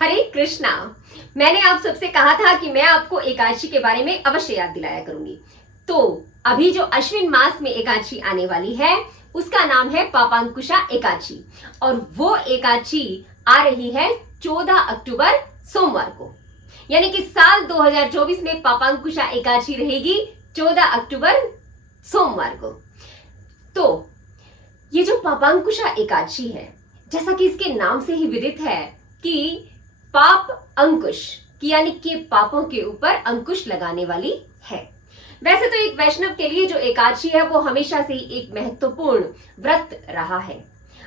हरे कृष्णा। मैंने आप सबसे कहा था कि मैं आपको एकादशी के बारे में अवश्य याद दिलाया करूंगी। तो अभी जो अश्विन मास में एकादशी आने वाली है उसका नाम है पापांकुशा एकादशी, और वो एकादशी आ रही है 14 अक्टूबर सोमवार को। यानी कि साल 2024 में पापांकुशा एकादशी रहेगी 14 अक्टूबर सोमवार को। तो ये जो पापांकुशा एकादशी है, जैसा कि इसके नाम से ही विदित है कि पाप अंकुश, कि यानी कि पापों के ऊपर अंकुश लगाने वाली है। वैसे तो एक वैष्णव के लिए जो एकादशी है वो हमेशा से ही एक महत्वपूर्ण व्रत रहा है,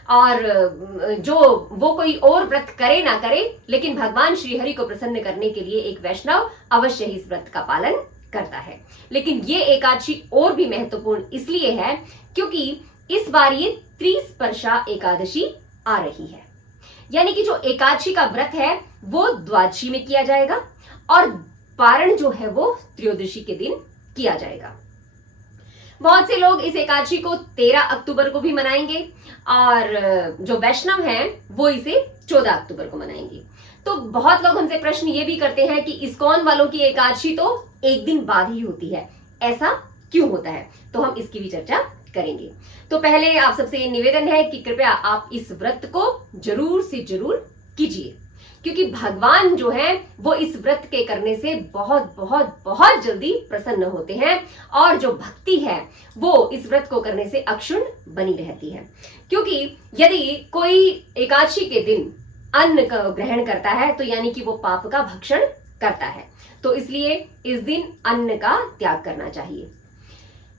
और जो वो कोई और व्रत करे ना करे, लेकिन भगवान श्री हरि को प्रसन्न करने के लिए एक वैष्णव अवश्य ही इस व्रत का पालन करता है। लेकिन ये एकादशी और भी महत्वपूर्ण इसलिए है क्योंकि इस बार ये त्रिस्पर्शा एकादशी आ रही है। यानी कि जो एकादशी का व्रत है वो द्वादशी में किया जाएगा और पारण जो है वो त्रयोदशी के दिन किया जाएगा। बहुत से लोग इस एकादशी को 13 अक्टूबर को भी मनाएंगे, और जो वैष्णव हैं वो इसे 14 अक्टूबर को मनाएंगे। तो बहुत लोग हमसे प्रश्न ये भी करते हैं कि इस्कॉन वालों की एकादशी तो एक दिन बाद ही होती है, ऐसा क्यों होता है? तो हम इसकी भी चर्चा करेंगे। तो पहले आप सबसे ये निवेदन है कि कृपया आप इस व्रत को जरूर से जरूर कीजिए, क्योंकि भगवान जो है वो इस व्रत के करने से बहुत बहुत बहुत जल्दी प्रसन्न होते हैं, और जो भक्ति है वो इस व्रत को करने से अक्षुण्ण बनी रहती है। क्योंकि यदि कोई एकादशी के दिन अन्न का ग्रहण करता है तो यानी कि वो पाप का भक्षण करता है, तो इसलिए इस दिन अन्न का त्याग करना चाहिए।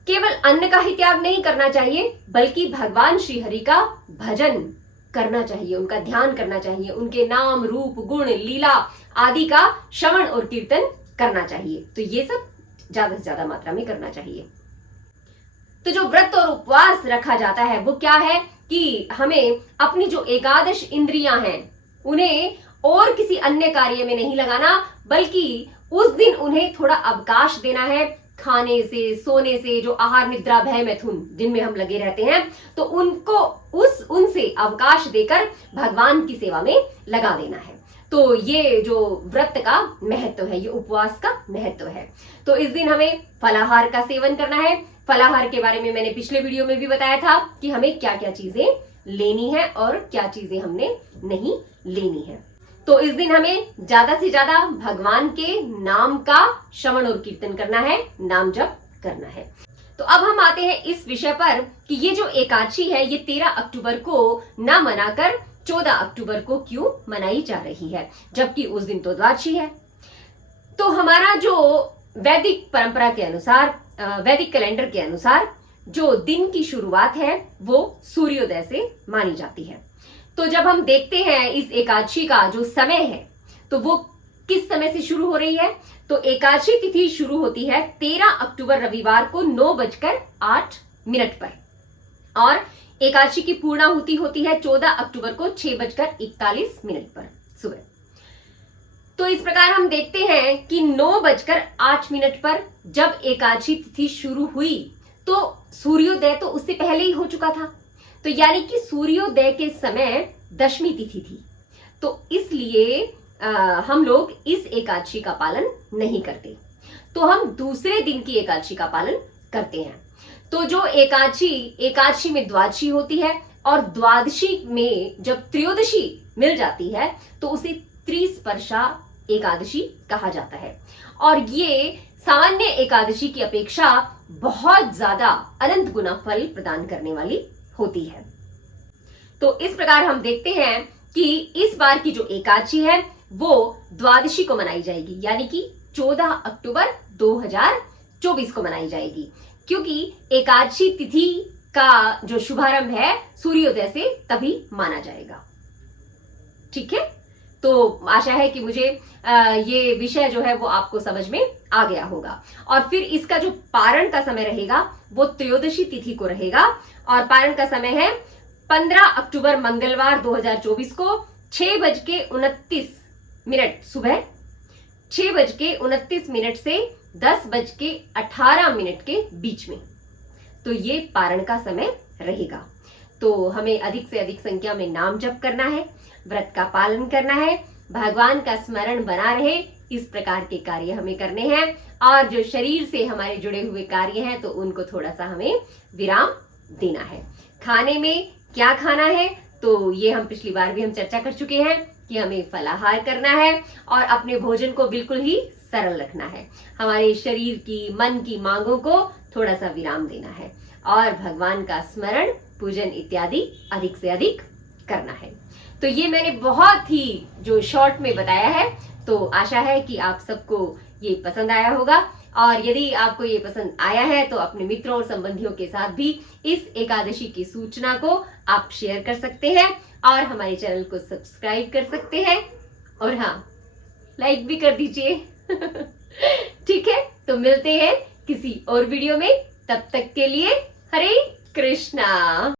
केवल अन्न का ही त्याग नहीं करना चाहिए, बल्कि भगवान श्री हरि का भजन करना चाहिए, उनका ध्यान करना चाहिए, उनके नाम रूप गुण लीला आदि का श्रवण और कीर्तन करना चाहिए। तो ये सब ज्यादा से ज्यादा मात्रा में करना चाहिए। तो जो व्रत और उपवास रखा जाता है वो क्या है कि हमें अपनी जो एकादश इंद्रियां हैं उन्हें और किसी अन्य कार्य में नहीं लगाना, बल्कि उस दिन उन्हें थोड़ा अवकाश देना है। खाने से, सोने से, जो आहार निद्रा भय मैथुन जिनमें हम लगे रहते हैं, तो उनको उनसे अवकाश देकर भगवान की सेवा में लगा देना है। तो ये जो व्रत का महत्व है, ये उपवास का महत्व है। तो इस दिन हमें फलाहार का सेवन करना है। फलाहार के बारे में मैंने पिछले वीडियो में भी बताया था कि हमें क्या क्या चीजें लेनी है और क्या चीजें हमने नहीं लेनी है। तो इस दिन हमें ज्यादा से ज्यादा भगवान के नाम का श्रवण और कीर्तन करना है, नाम जप करना है। तो अब हम आते हैं इस विषय पर कि ये जो एकादशी है ये 13 अक्टूबर को न मनाकर 14 अक्टूबर को क्यों मनाई जा रही है, जबकि उस दिन तो द्वादशी है। तो हमारा जो वैदिक परंपरा के अनुसार, वैदिक कैलेंडर के अनुसार, जो दिन की शुरुआत है वो सूर्योदय से मानी जाती है। तो जब हम देखते हैं इस एकादशी का जो समय है तो वो किस समय से शुरू हो रही है, तो एकादशी तिथि शुरू होती है 13 अक्टूबर रविवार को 9:08 पर, और एकादशी की पूर्णाहुति होती है 14 अक्टूबर को 6:41 पर सुबह। तो इस प्रकार हम देखते हैं कि 9:08 पर जब एकादशी तिथि शुरू हुई तो सूर्योदय तो उससे पहले ही हो चुका था। तो यानी कि सूर्योदय के समय दशमी तिथि थी। तो इसलिए हम लोग इस एकादशी का पालन नहीं करते, तो हम दूसरे दिन की एकादशी का पालन करते हैं। तो जो एकादशी में द्वादशी होती है, और द्वादशी में जब त्रयोदशी मिल जाती है तो उसे त्रिस्पर्शा एकादशी कहा जाता है, और ये सामान्य एकादशी की अपेक्षा बहुत ज्यादा अनंत गुना फल प्रदान करने वाली होती है। तो इस प्रकार हम देखते हैं कि इस बार की जो एकादशी है वो द्वादशी को मनाई जाएगी, यानी कि 14 अक्टूबर 2024 को मनाई जाएगी, क्योंकि एकादशी तिथि का जो शुभारंभ है सूर्योदय से तभी माना जाएगा। ठीक है, तो आशा है कि मुझे ये विषय जो है वो आपको समझ में आ गया होगा। और फिर इसका जो पारण का समय रहेगा वो त्रयोदशी तिथि को रहेगा, और पारण का समय है 15 अक्टूबर मंगलवार 2024 को 6:29 सुबह, 6:29 से 10:18 के बीच में। तो ये पारण का समय रहेगा। तो हमें अधिक से अधिक संख्या में नाम जप करना है, व्रत का पालन करना है, भगवान का स्मरण बना रहे, इस प्रकार के कार्य हमें करने हैं। और जो शरीर से हमारे जुड़े हुए कार्य हैं तो उनको थोड़ा सा हमें विराम देना है। खाने में क्या खाना है तो ये हम पिछली बार भी हम चर्चा कर चुके हैं कि हमें फलाहार करना है और अपने भोजन को बिल्कुल ही सरल रखना है। हमारे शरीर की, मन की मांगों को थोड़ा सा विराम देना है और भगवान का स्मरण, पूजन इत्यादि अधिक से अधिक करना है। तो ये मैंने बहुत ही जो शॉर्ट में बताया है, तो आशा है कि आप सबको ये पसंद आया होगा। और यदि आपको ये पसंद आया है तो अपने मित्रों और संबंधियों के साथ भी इस एकादशी की सूचना को आप शेयर कर सकते हैं और हमारे चैनल को सब्सक्राइब कर सकते हैं और हाँ, लाइक भी कर दीजिए। ठीक है, तो मिलते हैं किसी और वीडियो में। तब तक के लिए हरे कृष्णा।